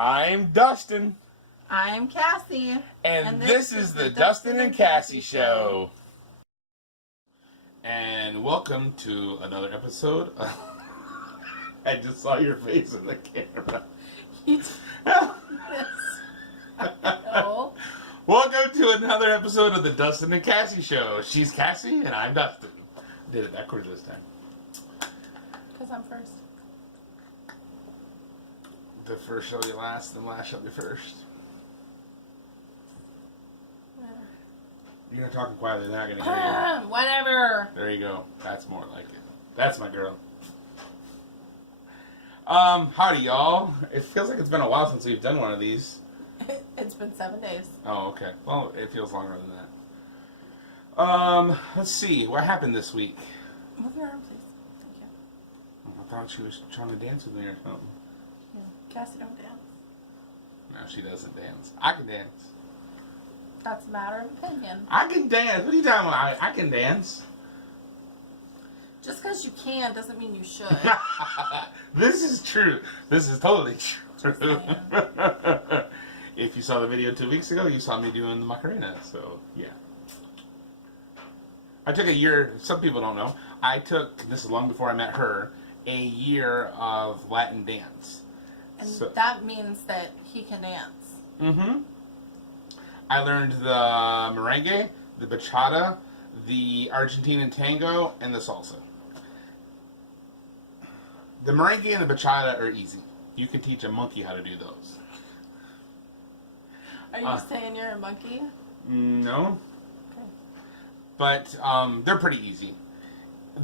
I'm Dustin. I'm Cassie. And this is the Dustin and Cassie Show. And welcome to another episode. I just saw your face in the camera. No. Welcome to another episode of the Dustin and Cassie Show. She's Cassie and I'm Dustin. Did it backwards this time. Because I'm first. The first shall be last, and the last shall be first. You're not talking quietly, they're not going to hear you. Whatever. There you go. That's more like it. That's my girl. Howdy, y'all. It feels like it's been a while since we've done one of these. It's been 7 days. Oh, okay. Well, it feels longer than that. Let's see. What happened this week? Move your arm, please. Thank you. I thought she was trying to dance with me or something. Yeah. Cassie don't dance. No, she doesn't dance. I can dance. That's a matter of opinion. I can dance. What are you talking about? I can dance. Just because you can doesn't mean you should. This is true. This is totally true. Just saying. If you saw the video 2 weeks ago, you saw me doing the Macarena. So, yeah. I took a year. Some people don't know. I took, this is long before I met her, a year of Latin dance. And that means that he can dance. Mm-hmm. I learned the merengue, the bachata, the Argentinian tango, and the salsa. The merengue and the bachata are easy. You can teach a monkey how to do those. Are you saying you're a monkey? No. Okay. But they're pretty easy.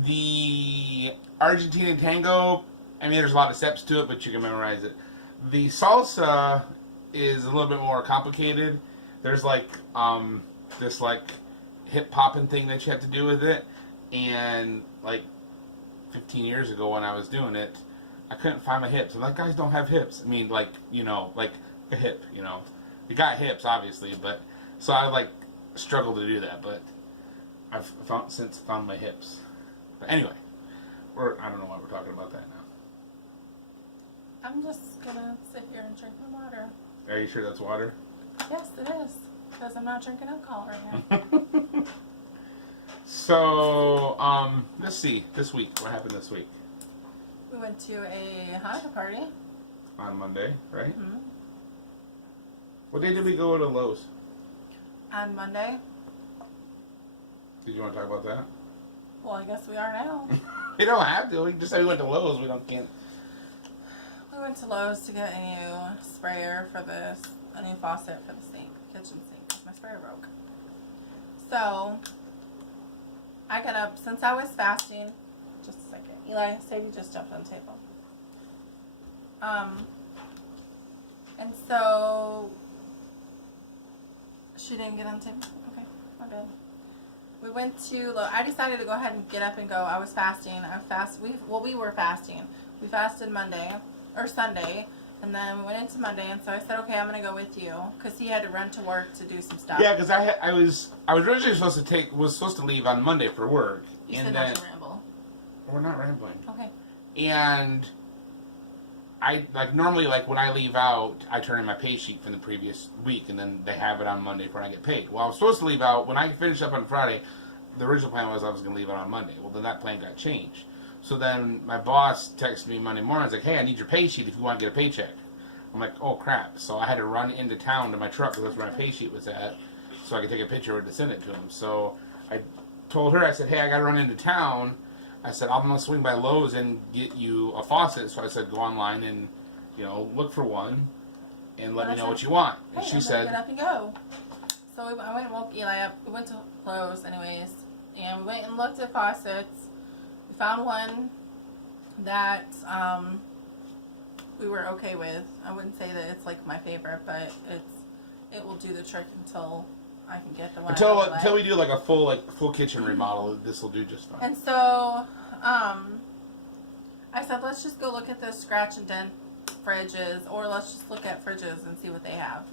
The Argentinian tango, I mean, there's a lot of steps to it, but you can memorize it. The salsa is a little bit more complicated. There's like this like hip popping thing that you have to do with it, and like 15 years ago when I was doing it, I couldn't find my hips. I'm like, guys don't have hips. I mean, like, you know, like a hip, you know. You got hips, obviously, but so I like struggled to do that, but I've since found my hips. But anyway, I don't know why we're talking about that now. I'm just gonna sit here and drink my water. Are you sure that's water? Yes, it is. Because I'm not drinking alcohol right now. So, let's see. This week, what happened this week? We went to a Hanukkah party. On Monday, right? Mm-hmm. What day did we go to Lowe's? On Monday. Did you want to talk about that? Well, I guess we are now. You don't have to. We just say we went to Lowe's. Can't. We went to Lowe's to get a new sprayer for a new faucet for the sink, kitchen sink, because my sprayer broke. So, I got up, since I was fasting, just a second. Eli, Sadie just jumped on the table. And so, she didn't get on the table? Okay, my bad. We went to, I decided to go ahead and get up and go. I was fasting. We were fasting. We fasted Monday, or Sunday, and then we went into Monday, and so I said, okay, I'm going to go with you, because he had to run to work to do some stuff. Yeah, because I was originally supposed to leave on Monday for work. You and said then, not to ramble. We're not rambling. Okay. And I, normally, when I leave out, I turn in my pay sheet from the previous week, and then they have it on Monday for when I get paid. Well, I was supposed to leave out, when I finished up on Friday, the original plan was I was going to leave out on Monday. Well, then that plan got changed. So then my boss texted me Monday morning. He's like, hey, I need your pay sheet if you want to get a paycheck. I'm like, oh, crap. So I had to run into town to my truck because that's where my pay sheet was at, so I could take a picture of it to send it to him. So I told her, I said, hey, I got to run into town. I said, I'm going to swing by Lowe's and get you a faucet. So I said, go online and, look for one and let me know what you want. And hey, she I'm said, get up and go. So I went and woke Eli up. We went to Lowe's anyways, and we went and looked at faucets. We found one that we were okay with. I wouldn't say that it's like my favorite, but it will do the trick until I can get the one. Until we do like a full kitchen remodel, this will do just fine. And so I said, let's just go look at the scratch and dent fridges, or let's just look at fridges and see what they have,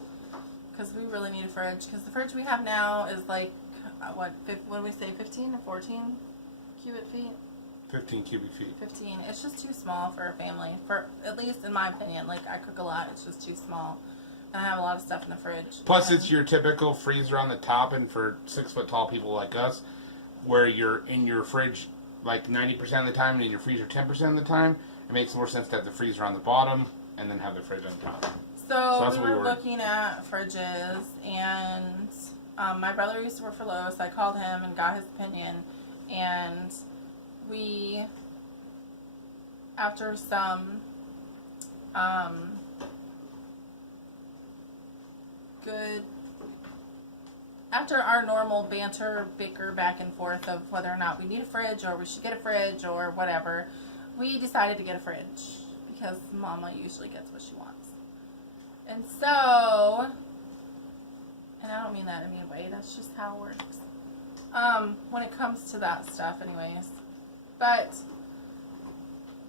because we really need a fridge, because the fridge we have now is like what do we say, 15 or 14 cubic feet? 15 cubic feet. 15. It's just too small for a family. For at least in my opinion, like I cook a lot. It's just too small. And I have a lot of stuff in the fridge. Plus, it's your typical freezer on the top, and for 6 foot tall people like us, where you're in your fridge like 90% of the time and in your freezer 10% of the time, it makes more sense to have the freezer on the bottom and then have the fridge on top. So we were looking at fridges, and my brother used to work for Lowe's, so I called him and got his opinion, and we, after some after our normal banter, bicker back and forth of whether or not we need a fridge or we should get a fridge or whatever, we decided to get a fridge because Mama usually gets what she wants. And so, and I don't mean that in a mean way, that's just how it works. When it comes to that stuff anyways. But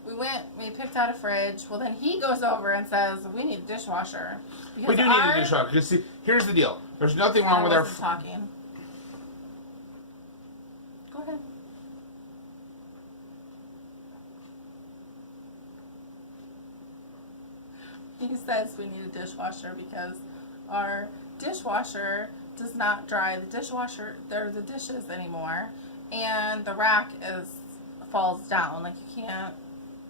we picked out a fridge. Well, then he goes over and says, we need a dishwasher. We do need a dishwasher. Because see, here's the deal. There's nothing wrong with our... talking. Go ahead. He says we need a dishwasher because our dishwasher does not dry the dishes anymore, and the rack falls down. Like you can't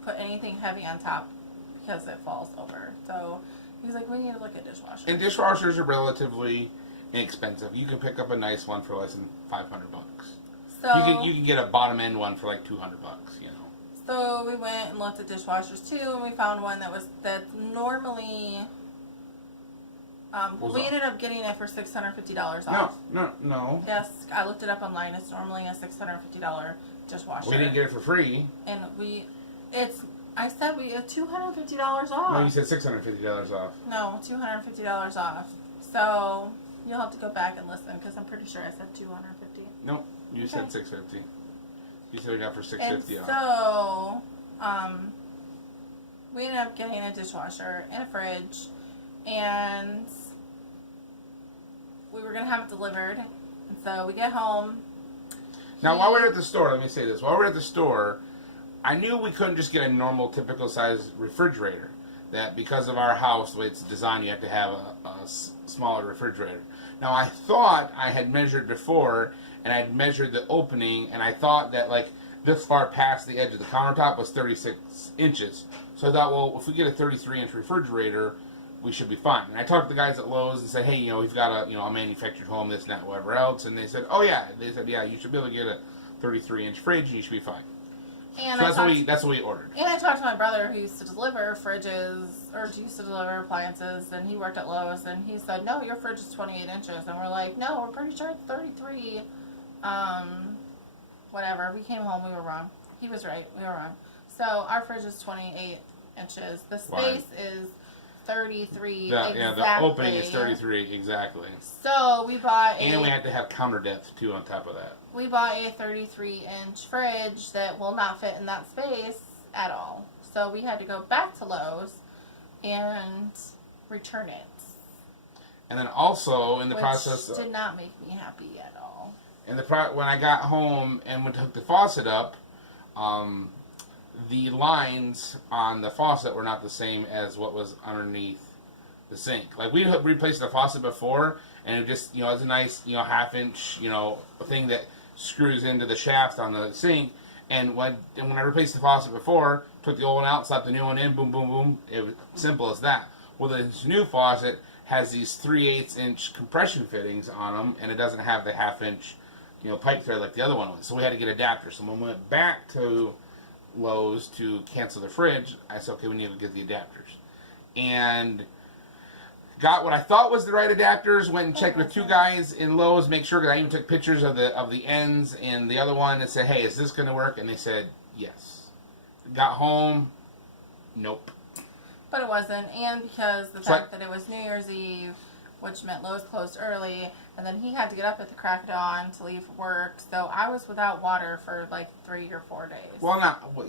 put anything heavy on top because it falls over. So he's like, we need to look at dishwashers. And dishwashers are relatively inexpensive. You can pick up a nice one for less than $500. So you can get a bottom end one for like $200. You know. So we went and looked at dishwashers too, and we found one that's normally. We ended up getting it for $650 off. No. Yes, I looked it up online. It's normally a $650 dishwasher. We didn't get it for free. And I said we had $250 off. No, you said $650 off. No, $250 off. So you'll have to go back and listen because I'm pretty sure I said $250. No, you said $650. You said we got for $650 off. So, we ended up getting a dishwasher and a fridge, and we were gonna have it delivered. And so we get home. Now, while we're at the store, let me say this: while we're at the store, I knew we couldn't just get a normal, typical size refrigerator. That because of our house, the way it's designed, you have to have a smaller refrigerator. Now, I thought I had measured before, and I'd measured the opening, and I thought that like this far past the edge of the countertop was 36 inches. So I thought, well, if we get a 33-inch refrigerator, we should be fine. And I talked to the guys at Lowe's and said, hey, we've got a manufactured home, this and that, whatever else. And they said, oh yeah. They said, yeah, you should be able to get a 33-inch fridge, and you should be fine. And so that's what we ordered. And I talked to my brother who used to deliver fridges, or used to deliver appliances, and he worked at Lowe's, and he said, no, your fridge is 28 inches. And we're like, no, we're pretty sure it's 33. Whatever. We came home, we were wrong. He was right, we were wrong. So our fridge is 28 inches. The space is 33 exactly. Yeah, the opening is 33, exactly. So we bought And we had to have counter depth, too, on top of that. We bought a 33-inch fridge that will not fit in that space at all. So we had to go back to Lowe's and return it. And then also, in the process... Which did not make me happy at all. When I got home and went to hook the faucet up, the lines on the faucet were not the same as what was underneath the sink. Like, we had replaced the faucet before, and it just, it's a nice, half-inch, thing that screws into the shaft on the sink. And when I replaced the faucet before, took the old one out, slapped the new one in, boom, boom, boom. It was simple as that. Well, this new faucet has these 3/8-inch compression fittings on them, and it doesn't have the half-inch, pipe thread like the other one was. So we had to get adapters. So when we went back to Lowe's to cancel the fridge, I said, okay, we need to get the adapters. And got what I thought was the right adapters, went and checked with two guys in Lowe's, make sure, because I even took pictures of the ends and the other one and said, hey, is this going to work? And they said, yes. Got home, nope. But it wasn't, and because the fact that it was New Year's Eve, which meant Lowe's closed early, and then he had to get up at the crack of dawn to leave for work, so I was without water for like 3 or 4 days. Well,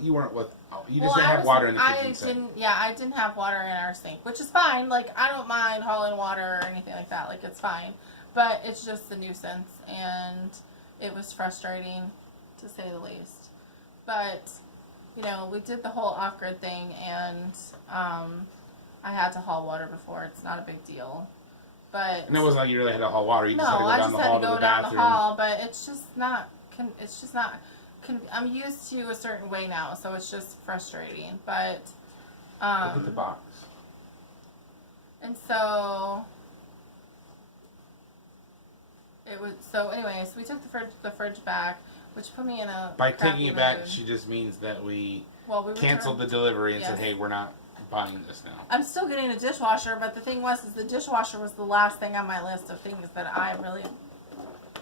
you weren't with, you just didn't have water in the kitchen sink. I didn't have water in our sink, which is fine. Like, I don't mind hauling water or anything like that. Like, it's fine. But it's just a nuisance, and it was frustrating, to say the least. But, you know, we did the whole off-grid thing, and I had to haul water before. It's not a big deal. But And it wasn't like you really had to haul water. You no, just had to go I down just the had hall to to go the down bathroom. the hall, but it's just not. I'm used to a certain way now, so it's just frustrating. But Look at the box. and so it was. So anyway, so we took the fridge back, which put me in a By crappy taking it back, mood. she just means that we we canceled the returned. delivery and said, Yes. hey, we're not buying this now. I'm still getting a dishwasher, but the thing is the dishwasher was the last thing on my list of things that I really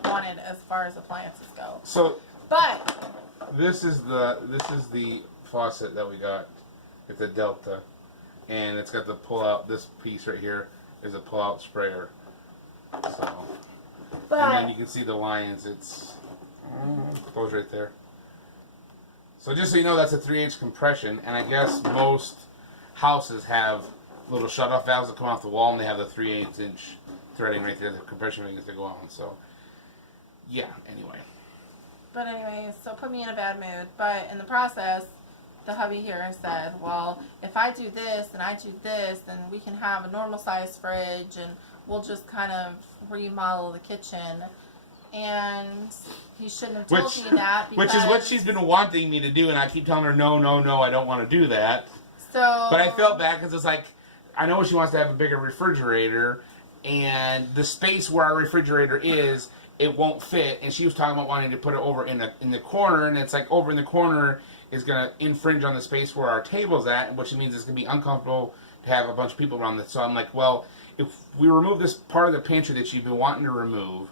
wanted as far as appliances go. So But this is the faucet that we got. It's a Delta, and it's got the pull out. This piece right here is a pull out sprayer. So, and then you can see the lines. It's goes right there. So just so you know, that's a 3/8 compression, and I guess most houses have little shut-off valves that come off the wall, and they have the 3/8 inch threading right there, the compression rings that go on. So, yeah. Anyway. But anyways, so it put me in a bad mood. But in the process, the hubby here said, well, if I do this and I do this, then we can have a normal size fridge and we'll just kind of remodel the kitchen. And he shouldn't have told me that. Because, which is what she's been wanting me to do, and I keep telling her, no, I don't want to do that. So, but I felt bad because it's like, I know she wants to have a bigger refrigerator, and the space where our refrigerator is, it won't fit, and she was talking about wanting to put it over in the corner, and it's like over in the corner is going to infringe on the space where our table's at, which means it's going to be uncomfortable to have a bunch of people around this. So I'm like, well, if we remove this part of the pantry that you've been wanting to remove,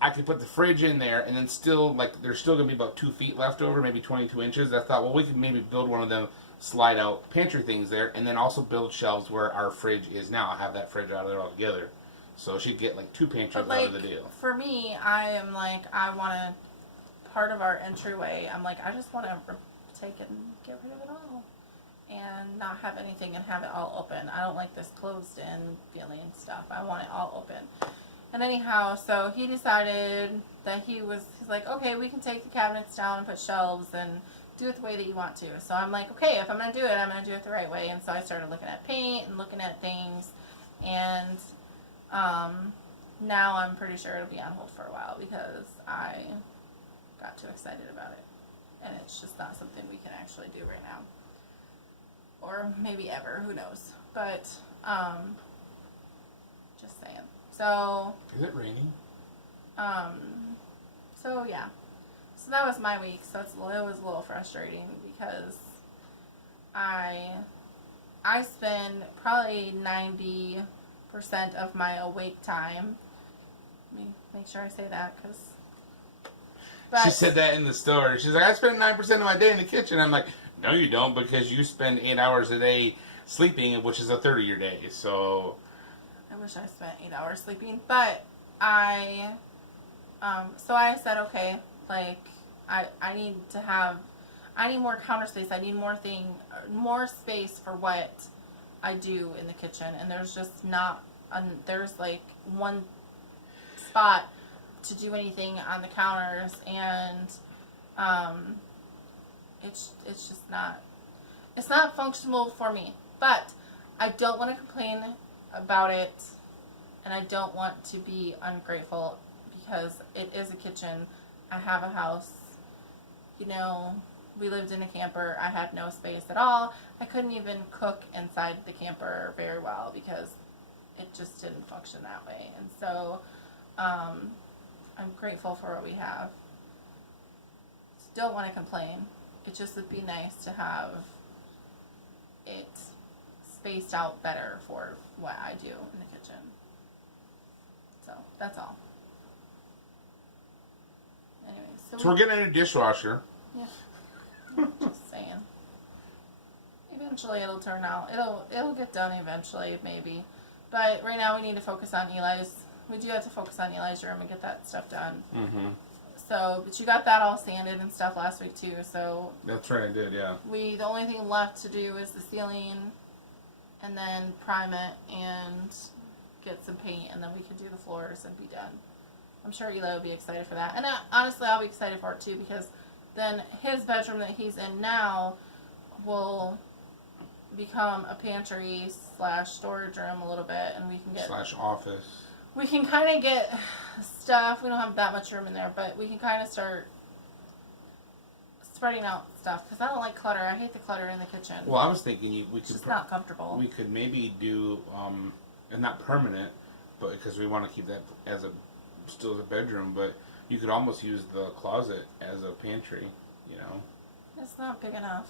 I could put the fridge in there, and then still, like, there's still going to be about 2 feet left over, maybe 22 inches. I thought, well, we could maybe build one of them slide-out pantry things there, and then also build shelves where our fridge is now. I'll have that fridge out of there altogether. So she'd get, like, 2 pantries out of the deal. For me, I am like, I want to, part of our entryway, I'm like, I just want to take it and get rid of it all. And not have anything and have it all open. I don't like this closed-in feeling stuff. I want it all open. And anyhow, so he decided that he's like, okay, we can take the cabinets down and put shelves and do it the way that you want to. So I'm like, okay, if I'm going to do it, I'm going to do it the right way. And so I started looking at paint and looking at things. And now I'm pretty sure it'll be on hold for a while because I got too excited about it. And it's just not something we can actually do right now. Or maybe ever, who knows. But, just saying. So, is it raining? So yeah. So that was my week. So it was a little frustrating because I spend probably 90% of my awake time. Let me make sure I say that because. She said that in the store. She's like, I spend 9% of my day in the kitchen. I'm like, no, you don't, because you spend 8 hours a day sleeping, which is a third of your day. So. I wish I spent 8 hours sleeping, but so I said, okay, like, I need more counter space. I need more space for what I do in the kitchen. And there's just not, there's like one spot to do anything on the counters. And, it's just not, it's not functional for me, but I don't want to complain about it, and I don't want to be ungrateful because it is a kitchen. I have a house. You know, we lived in a camper. I had no space at all. I couldn't even cook inside the camper very well because it just didn't function that way. And so I'm grateful for what we have. Don't want to complain. It just would be nice to have it spaced out better for what I do in the kitchen. So that's all. Anyway, So we're getting a new dishwasher. Yeah. Just saying. Eventually it'll turn out. It'll get done eventually, maybe. But right now we need to focus on Eli's. We do have to focus on Eli's room and get that stuff done. Mm-hmm. So, but you got that all sanded and stuff last week too. So that's right, I did. Yeah. The only thing left to do is the ceiling, and then prime it and get some paint, and then we can do the floors and be done. I'm sure Eli will be excited for that, and honestly, I'll be excited for it too because then his bedroom that he's in now will become a pantry / storage room a little bit, and we can get / office. We can kind of get stuff. We don't have that much room in there, but we can kind of start spreading out stuff because I don't like clutter. I hate the clutter in the kitchen. Well, I was thinking we It's could just not comfortable. we could maybe do and not permanent, but because we want to keep that as still as a bedroom, but you could almost use the closet as a pantry, you know. It's not big enough.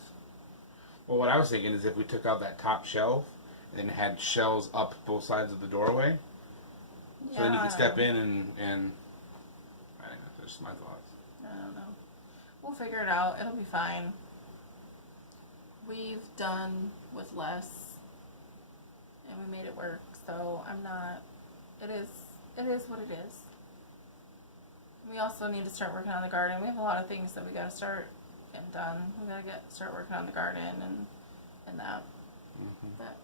Well, what I was thinking is if we took out that top shelf and had shelves up both sides of the doorway, so then you could step in and I don't know, that's just my thoughts. I don't know. We'll figure it out. It'll be fine. We've done with less, and we made it work. So I'm not. It is what it is. We also need to start working on the garden. We have a lot of things that we got to start getting done. We got to start working on the garden and that. Mm-hmm. But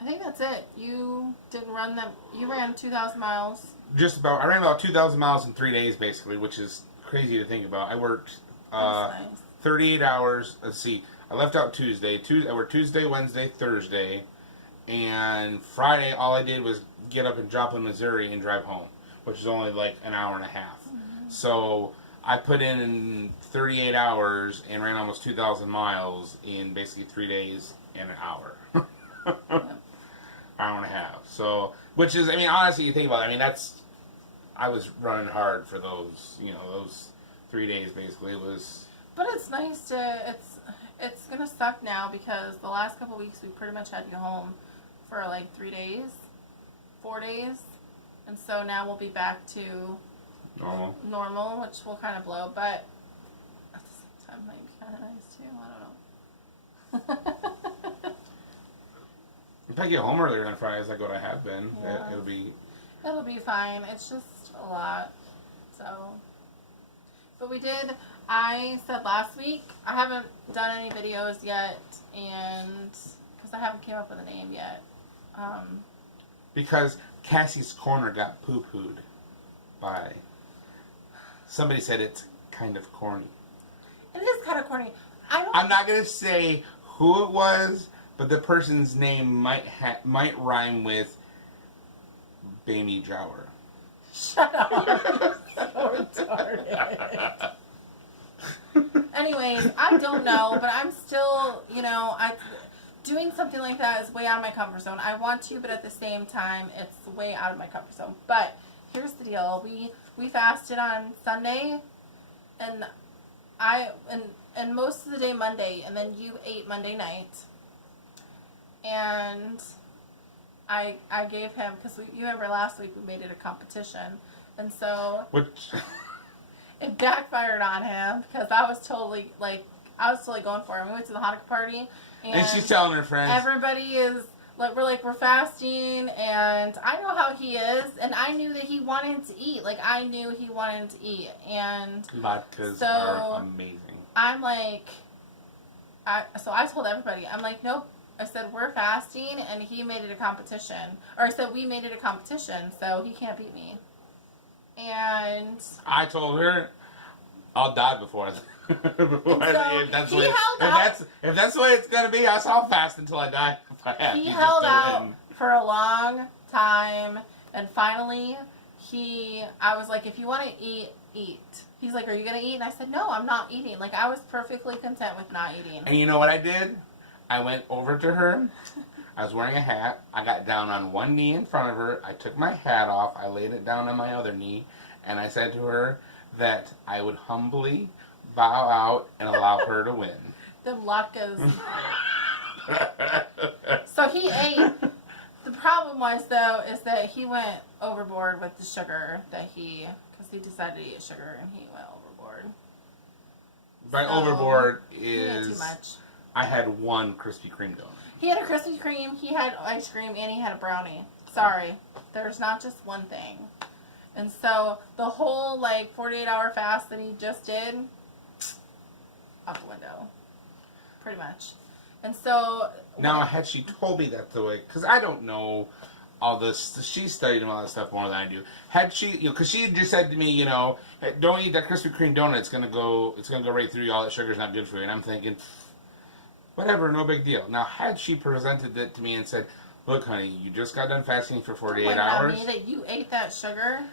I think that's it. You didn't run them. You ran 2,000 miles. I ran about 2,000 miles in 3 days, basically, which is crazy to think about. I worked Nice. 38 hours. Let's see. I left out Tuesday. I worked Tuesday, Wednesday, Thursday, and Friday. All I did was get up in Joplin, Missouri, and drive home, which is only like an hour and a half. Mm-hmm. So I put in 38 hours and ran almost 2,000 miles in basically 3 days and an hour. Hour and a half. So, which is, I mean, honestly, you think about it, I mean, I was running hard for those 3 days basically. It was. But it's nice to, it's going to suck now because the last couple of weeks we pretty much had you home for like 3 days, 4 days. And so now we'll be back to normal, which will kind of blow, but at the same time might be kind of nice too. I don't know. If I get home earlier on Fridays, like what I have been, Yeah. it'll be fine. It's just a lot. So, but I said last week, I haven't done any videos yet, and because I haven't came up with a name yet. Because Cassie's Corner got poo-pooed by somebody said it's kind of corny. It is kind of corny. I'm not gonna say who it was, but the person's name might rhyme with Bamie Jower. Shut up. You're so retarded. Anyways, I don't know, but I'm still, doing something like that is way out of my comfort zone. I want to, but at the same time, it's way out of my comfort zone. But here's the deal: we fasted on Sunday, and and most of the day Monday, and then you ate Monday night. And I gave him, because you remember last week we made it a competition, and so it backfired on him because I was totally going for him. We went to the Hanukkah party, and she's telling her friends, everybody is like, we're fasting, and I know how he is, and I knew that he wanted to eat. Like, I knew he wanted to eat, and latkes are amazing. I'm like, so I told everybody, I'm like, nope. I said, we're fasting, and he made it a competition. Or I said, we made it a competition, so he can't beat me. And I told her, I'll die before if that's the way it's going to be, I'll fast until I die. He held out for a long time, and finally, I was like, if you want to eat, eat. He's like, are you going to eat? And I said, no, I'm not eating. Like, I was perfectly content with not eating. And you know what I did? I went over to her. I was wearing a hat. I got down on one knee in front of her. I took my hat off. I laid it down on my other knee. And I said to her that I would humbly bow out and allow her to win. Them latkes. So he ate. The problem was, though, is that he went overboard with the sugar because he decided to eat sugar and he went overboard. By overboard is... He had too much. I had one Krispy Kreme donut. He had a Krispy Kreme, he had ice cream, and he had a brownie. Sorry. There's not just one thing. And so the whole 48-hour fast that he just did, out the window. Pretty much. And so... Now, had she told me that the way... Because I don't know all this. She studied all that stuff more than I do. Had she, because she just said to me, "Hey, don't eat that Krispy Kreme donut. It's gonna go right through you. All that sugar's not good for you." And I'm thinking, whatever, no big deal. Now, had she presented it to me and said, "Look, honey, you just got done fasting for 48 hours." Me that you ate that sugar.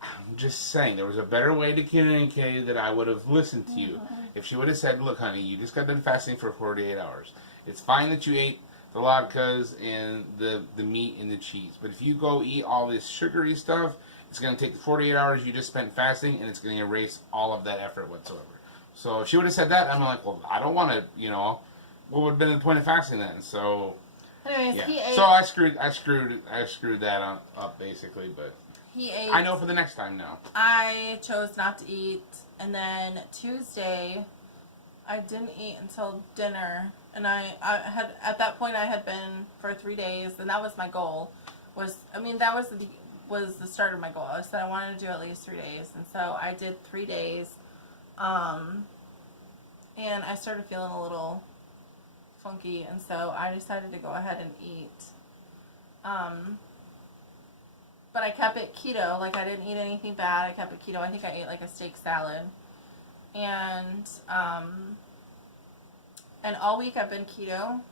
I'm just saying, there was a better way to communicate that I would have listened to you. If she would have said, "Look, honey, you just got done fasting for 48 hours. It's fine that you ate the latkes and the meat and the cheese. But if you go eat all this sugary stuff, it's going to take the 48 hours you just spent fasting, and it's going to erase all of that effort whatsoever." So if she would have said that, I'm like, well, I don't want to, what would have been the point of fasting then? So, anyways, yeah. he ate. So I screwed that up basically, but he ate. I know for the next time now. I chose not to eat, and then Tuesday, I didn't eat until dinner, and I had at that point I had been for 3 days, and that was my goal. That was the start of my goal. I said I wanted to do at least 3 days, and so I did 3 days, and I started feeling a little funky, and so I decided to go ahead and eat. But I kept it keto. Like, I didn't eat anything bad. I kept it keto. I think I ate like a steak salad. And all week I've been keto.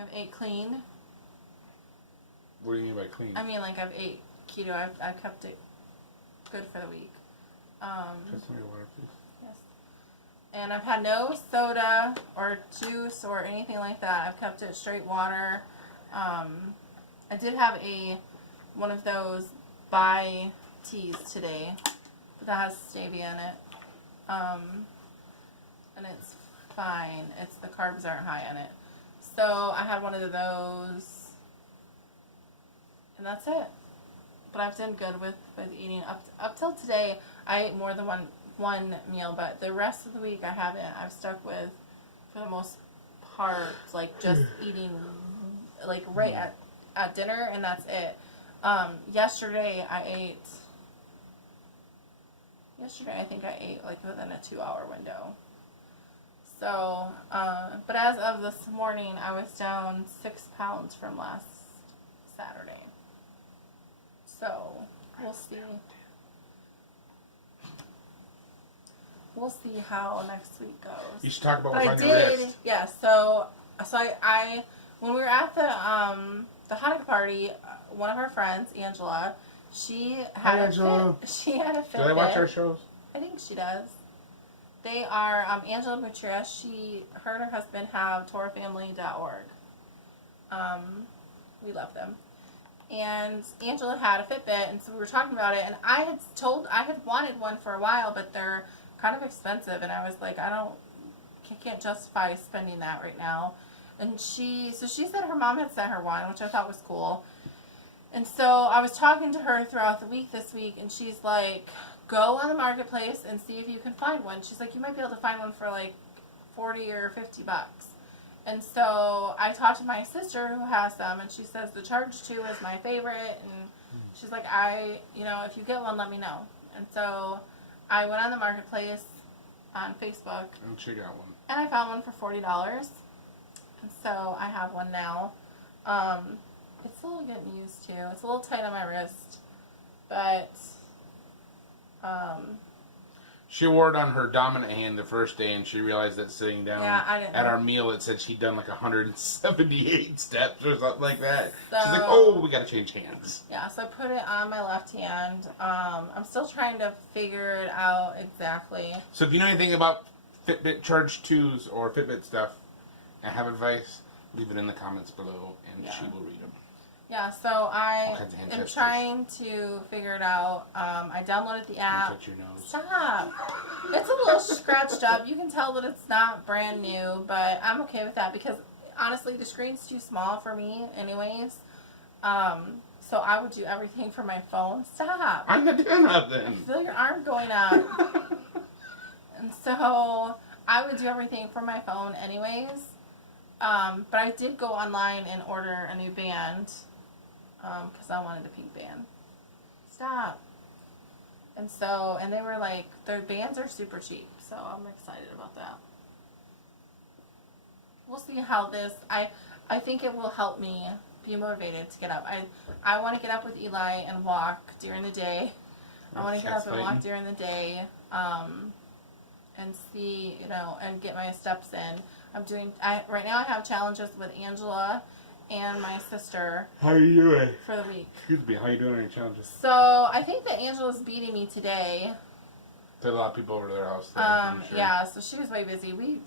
I've ate clean. What do you mean by clean? I mean, like, I've ate keto. I've kept it good for the week. Just some of your water, please. Yes. And I've had no soda or juice or anything like that. I've kept it straight water. I did have one of those Bai teas today, but that has stevia in it. And it's fine. The carbs aren't high in it. So I had one of those, and that's it. But I've done good with eating. Up till today, I ate more than one meal, but the rest of the week I haven't. I've stuck with, for the most part, like just eating, like right at dinner, and that's it. Yesterday I think I ate like within a 2-hour window. So, but as of this morning, I was down 6 pounds from last Saturday. So, we'll see. We'll see how next week goes. You should talk about what's on your wrist. Yeah, so I when we were at the Hanukkah party, one of our friends, Angela, she had a Fitbit. Do they watch our shows? I think she does. They are Angela Mutria. Her and her husband have TorahFamily.org. We love them. And Angela had a Fitbit, and so we were talking about it. And I had wanted one for a while, but they're kind of expensive, and I was like, I can't justify spending that right now. And she said her mom had sent her one, which I thought was cool. And so I was talking to her throughout the week this week, and she's like, go on the marketplace and see if you can find one. She's like, you might be able to find one for like $40 or $50. And so I talked to my sister who has them, and she says the Charge 2 is my favorite. And she's like, if you get one, let me know. And so I went on the marketplace on Facebook. And she got one. And I found one for $40. And so I have one now. It's a little getting used to. It's a little tight on my wrist, but she wore it on her dominant hand the first day, and she realized that sitting down at our meal, it said she'd done like 178 steps or something like that. So, she's like, "Oh, we got to change hands." Yeah, so I put it on my left hand. I'm still trying to figure it out exactly. So if you know anything about Fitbit Charge 2s or Fitbit stuff and have advice, leave it in the comments below, and she will read them. Yeah, so I am trying to figure it out. I downloaded the app. Touch your nose. Stop. It's a little scratched up. You can tell that it's not brand new, but I'm okay with that because, honestly, the screen's too small for me anyways. So I would do everything from my phone. Stop. I'm not doing nothing. I feel your arm going up. And so I would do everything from my phone anyways. But I did go online and order a new band. Because I wanted a pink band. Stop. And they were like, their bands are super cheap, so I'm excited about that. We'll see how I think it will help me be motivated to get up. I want to get up with Eli and walk during the day. I want to get up and walk during the day, and see, and get my steps in. Right now I have challenges with Angela and my sister. How are you doing? For the week. Excuse me, how are you doing on your challenges? So, I think that Angela's beating me today. There's a lot of people over to their house. Sure. Yeah, so she was way busy. We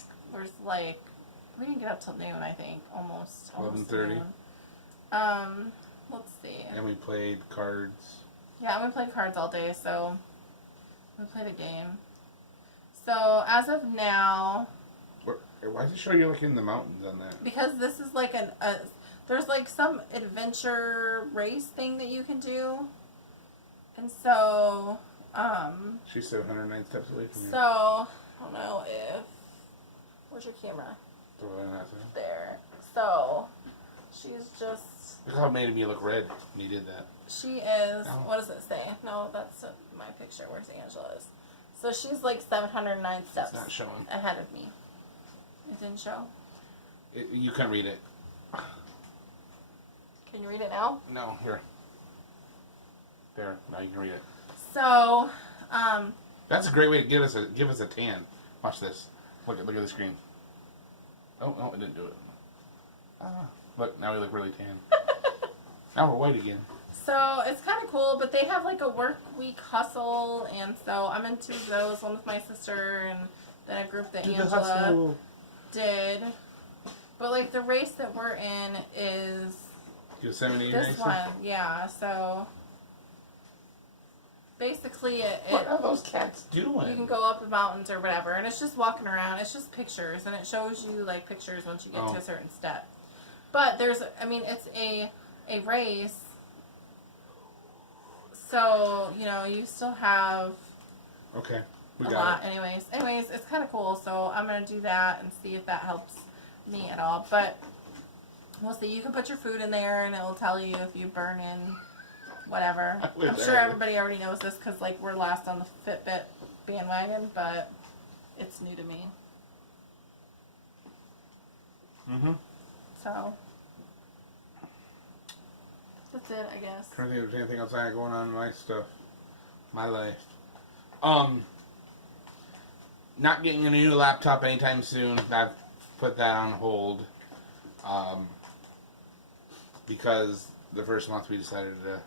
didn't get up till noon, I think. Almost 11:30. Let's see. And we played cards. Yeah, we played cards all day, so we played a game. So, as of now... Why does it show you like in the mountains on that? Because this is like there's like some adventure race thing that you can do. And so, She's 709 steps away from you. So, I don't know if... Where's your camera? Throw it in that thing. There. So, she's just... Look how it made me look red when you did that. She is... Oh. What does it say? No, that's my picture. Where's Angela's? So, she's like 709 steps It's not showing. ahead of me. It didn't show? You can't read it. Can you read it now? No, here. There, now you can read it. So, That's a great way to give us a tan. Watch this. Look at the screen. Oh, no, it didn't do it. Look, now we look really tan. Now we're white again. So it's kind of cool, but they have like a work week hustle, and so I'm in two of those, one with my sister, and then a group that Angela did. But like the race that we're in is Yosemite this racing? one, yeah. So basically, What are those cats doing? you can go up the mountains or whatever, and it's just walking around. It's just pictures, and it shows you like pictures once you get to a certain step. But it's a race. So, you still have Okay, we a got lot. it. Anyways, it's kind of cool. So I'm going to do that and see if that helps me at all. But we'll see. You can put your food in there and it will tell you if you burn in whatever. I'm sure everybody already knows this because like we're last on the Fitbit bandwagon, but it's new to me. Mm-hmm. So that's it, I guess. Trying to think if there's anything else I got going on in my stuff. My life. Not getting a new laptop anytime soon. I've put that on hold. Because the first month we decided to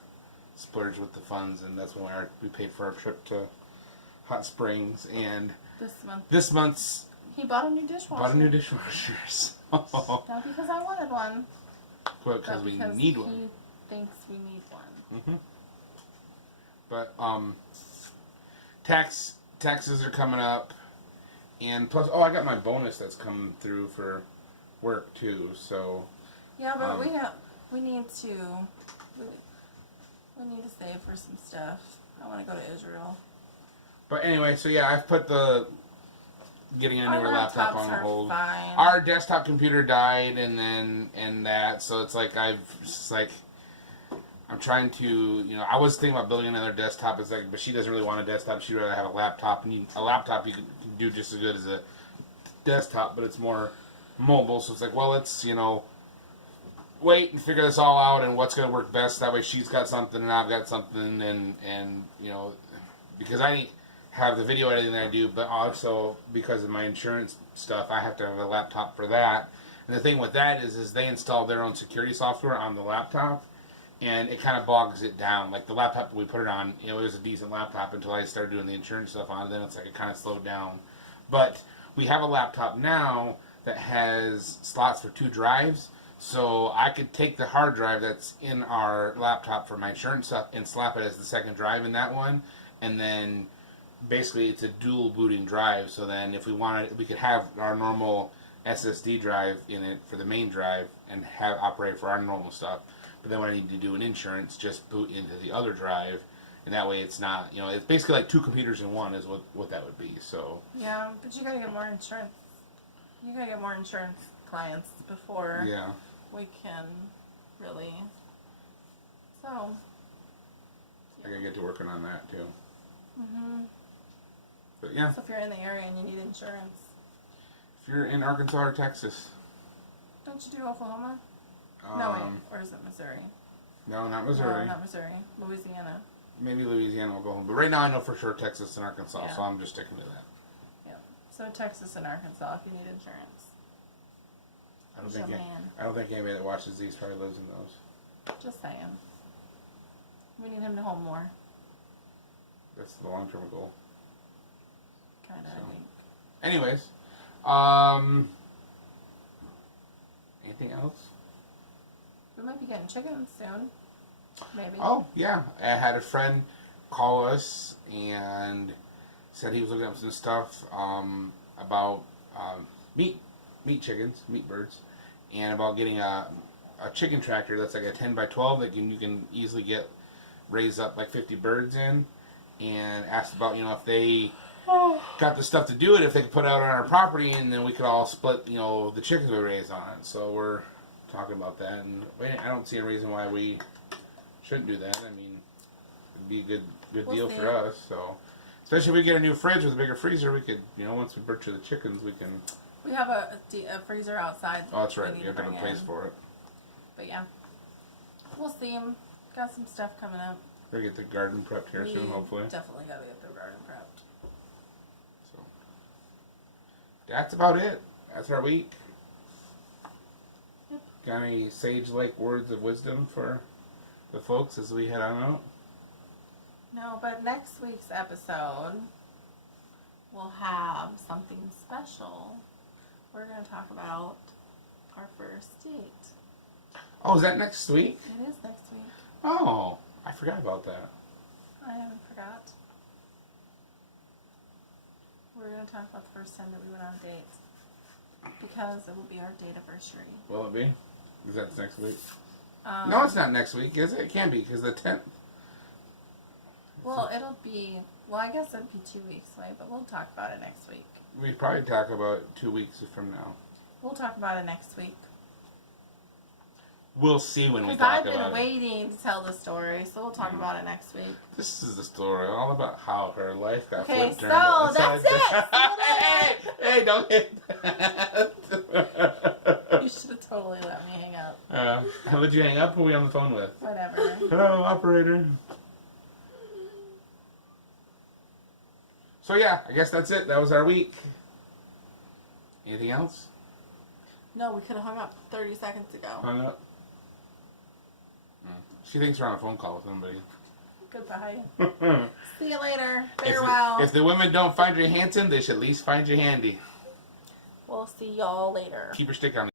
splurge with the funds, and that's when we paid for our trip to Hot Springs. And this month's he bought a new dishwasher. So. Not because I wanted one. But because we need one. He thinks we need one. Mm-hmm. But taxes are coming up, and plus, I got my bonus that's coming through for work too. So yeah, but we need to save for some stuff. I want to go to Israel. But anyway, so yeah, I've put getting a newer laptop on hold. Fine. Our desktop computer died, so it's like I'm trying to, I was thinking about building another desktop. It's like, but she doesn't really want a desktop. She'd rather have a laptop. And a laptop you can do just as good as a desktop, but it's more mobile. So it's like, well, let's wait and figure this all out and what's going to work best. That way, she's got something and I've got something, and because I have the video editing that I do, but also because of my insurance stuff, I have to have a laptop for that. And the thing with that is they install their own security software on the laptop. And it kind of bogs it down. Like the laptop that we put it on, it was a decent laptop until I started doing the insurance stuff on it. Then it's like it kind of slowed down. But we have a laptop now that has slots for 2 drives. So I could take the hard drive that's in our laptop for my insurance stuff and slap it as the second drive in that one. And then basically it's a dual booting drive. So then if we wanted, we could have our normal SSD drive in it for the main drive and have operate for our normal stuff. But then when I need to do an insurance, just boot into the other drive, and that way it's not, it's basically like 2 computers in one is what that would be. So yeah, but you gotta get more insurance. You gotta get more insurance clients before we can really. So I gotta get to working on that too. Mhm. But yeah. So if you're in the area and you need insurance, If you're in Arkansas or Texas, don't you do Oklahoma? No, wait, or is it No, not Missouri. No, not Missouri. Louisiana. Maybe Louisiana will go home. But right now I know for sure Texas and Arkansas, Yeah. so I'm just sticking to that. Yep. So Texas and Arkansas if you need insurance. I don't Your think man. I don't think anybody that watches these probably lives in those. Just saying. We need him to home more. That's the long-term goal. Kinda, So. I think. Anyways, anything else? We might be getting chickens soon. Maybe. Oh yeah, I had a friend call us and said he was looking up some stuff about meat chickens, meat birds, and about getting a chicken tractor that's like a 10x12 that you can easily get raised up like 50 birds in, and asked about if they got the stuff to do it, if they could put it out on our property, and then we could all split the chickens we raise on it. So we're talking about that, and I don't see a reason why we shouldn't do that. I mean, it'd be a good We'll deal see. for us. So, especially if we get a new fridge with a bigger freezer, we could, once we butcher the chickens, we can. We have a freezer outside. Oh, that's right. we We need have to bring have a place in. for it. But yeah, we'll see. Got some stuff coming up. We're gonna get the garden prepped here soon, hopefully. Definitely gotta get the garden prepped. So, that's about it. That's our week. Yep. Got any sage-like words of wisdom for the folks as we head on out? No, but next week's episode we'll have something special. We're gonna talk about our first date. Oh, is that next week? It is next week. Oh, I forgot about that. I haven't forgot. We're gonna talk about the first time that we went on a date because it will be our date anniversary. Will it be? Is that next week? Um, No, it's not next week, is it? It can't be, because the 10th. Well, it'll be. Well, I guess it'd be 2 weeks away, but we'll talk about it next week. We probably talk about it 2 weeks from now. We'll talk about it next week. We'll see when we Because talk I've been about it. waiting to tell the story, so we'll talk about it next week. This is the story all about how her life got Okay, flipped. so turned that's upside it. down. Hey, don't hit that. You should have totally let me hang up. How did you hang up? Who are we on the phone with? Whatever. Hello, operator. So yeah, I guess that's it. That was our week. Anything else? No, we could have hung up 30 seconds ago. Hung up? She thinks we're on a phone call with somebody. Goodbye. See you later. Farewell. If the women don't find you handsome, they should at least find you handy. We'll see y'all later. Keep your stick on.